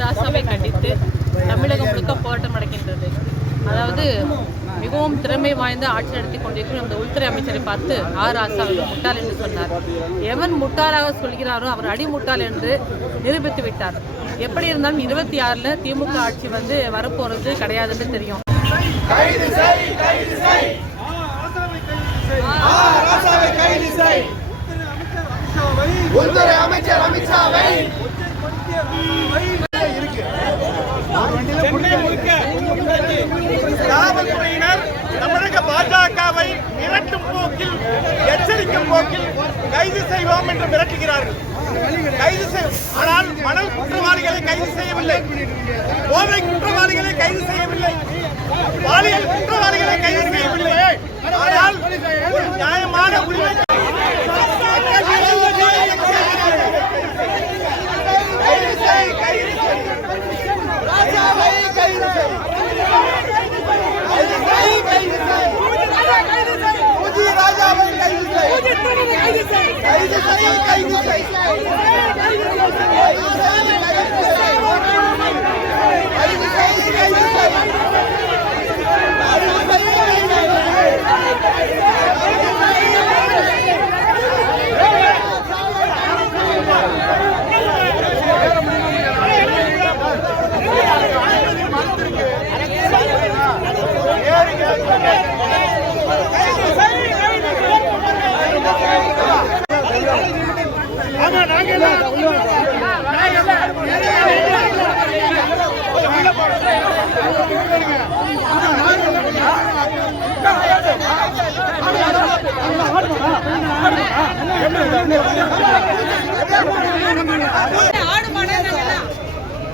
ராசாவை கண்டித்து தமிழகம் முழுக்க போராட்டம் நடக்கின்றது. அதாவது மிகவும் திறமை வாய்ந்த ஆட்சி நடத்தி கொண்டிருக்கும் இந்த உள்துறை அமைச்சரை பார்த்து ராசா முட்டாள் என்று சொன்னார். எவன் முட்டாளாக சொல்கிறாரோ அவர் அடிமுட்டாள் என்று நிரூபித்து விட்டார். எப்படி இருந்தாலும் 26ல் திமுக ஆட்சி வரப்போறது கிடையாதுன்னு தெரியும். உள்துறை அமைச்சர் அமித்ஷாவை காவல்துறையினர் தமிழக பாஜகவை மிரட்டும் போக்கில், எச்சரிக்கும் போக்கில் கைது செய்வோம் என்று மிரட்டுகிறார்கள். ஆனால் மணல் குற்றவாளிகளை கைது செய்யவில்லை, போதை குற்றவாளிகளை கைது செய்யவில்லை, பாலியல் குற்றவாளிகளை கைது செய்யவில்லை. ஆனால் ஒரு நியாயமான உரிமை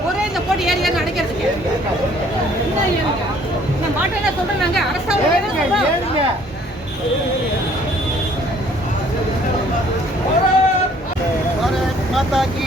ஒரே இந்த போட்டு ஏறி அடைக்கிறதுக்கு மாட்டேன் சொல்றாங்க. மாதா கி